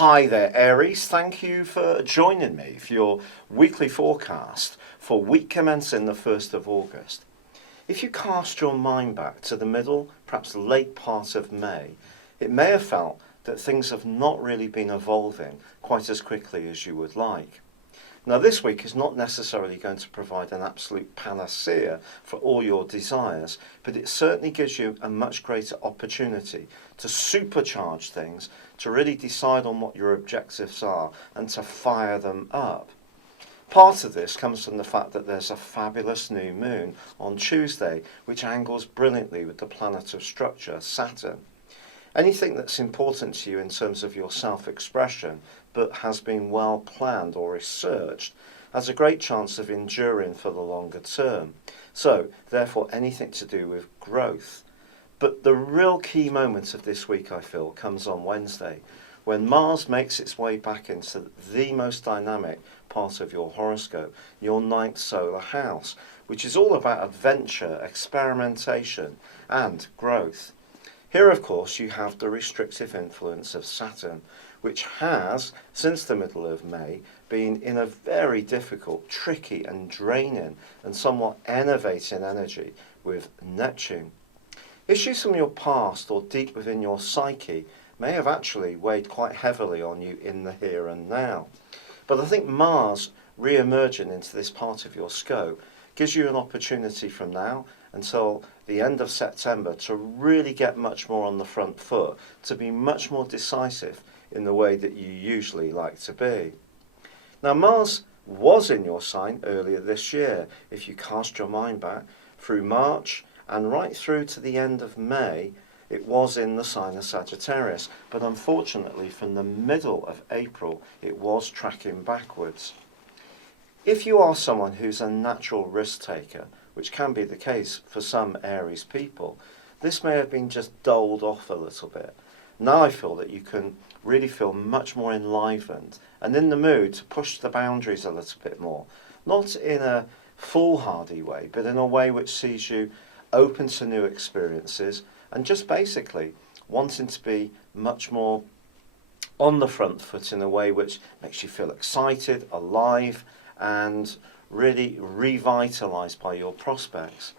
Hi there, Aries. Thank you for joining me for your weekly forecast for week commencing the 1st of August. If you cast your mind back to the middle, perhaps late part of May, it may have felt that things have not really been evolving quite as quickly as you would like. Now, this week is not necessarily going to provide an absolute panacea for all your desires, but it certainly gives you a much greater opportunity to supercharge things, to really decide on what your objectives are and to fire them up. Part of this comes from the fact that there's a fabulous new moon on Tuesday, which angles brilliantly with the planet of structure, Saturn. Anything that's important to you in terms of your self-expression but has been well planned or researched has a great chance of enduring for the longer term. So, therefore, anything to do with growth. But the real key moment of this week, I feel, comes on Wednesday, when Mars makes its way back into the most dynamic part of your horoscope, your 9th solar house, which is all about adventure, experimentation, and growth. Here, of course, you have the restrictive influence of Saturn, which has, since the middle of May, been in a very difficult, tricky and draining and somewhat enervating energy with Neptune. Issues from your past or deep within your psyche may have actually weighed quite heavily on you in the here and now. But I think Mars re-emerging into this part of your scope gives you an opportunity from now until the end of September to really get much more on the front foot, to be much more decisive in the way that you usually like to be. Now, Mars was in your sign earlier this year, if you cast your mind back, through March and right through to the end of May. It was in the sign of Sagittarius, but unfortunately from the middle of April it was tracking backwards. If you are someone who's a natural risk taker, which can be the case for some Aries people, this may have been just doled off a little bit. Now I feel that you can really feel much more enlivened and in the mood to push the boundaries a little bit more. Not in a foolhardy way, but in a way which sees you open to new experiences and just basically wanting to be much more on the front foot in a way which makes you feel excited, alive, and really revitalised by your prospects.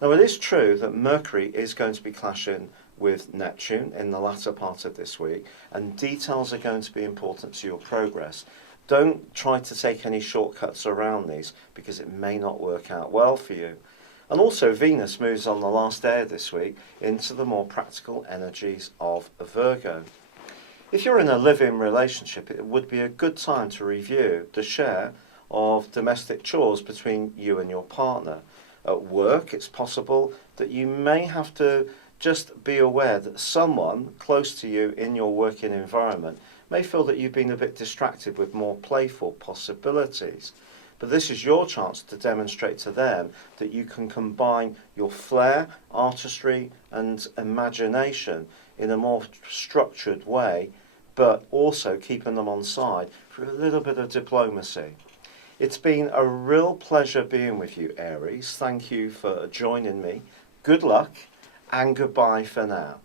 Now, it is true that Mercury is going to be clashing with Neptune in the latter part of this week, and details are going to be important to your progress. Don't try to take any shortcuts around these because it may not work out well for you. And also, Venus moves on the last day of this week into the more practical energies of Virgo. If you're in a live-in relationship, it would be a good time to review the share of domestic chores between you and your partner. At work, it's possible that you may have to just be aware that someone close to you in your working environment may feel that you've been a bit distracted with more playful possibilities. But this is your chance to demonstrate to them that you can combine your flair, artistry and imagination in a more structured way, but also keeping them on side for a little bit of diplomacy. It's been a real pleasure being with you, Aries. Thank you for joining me. Good luck and goodbye for now.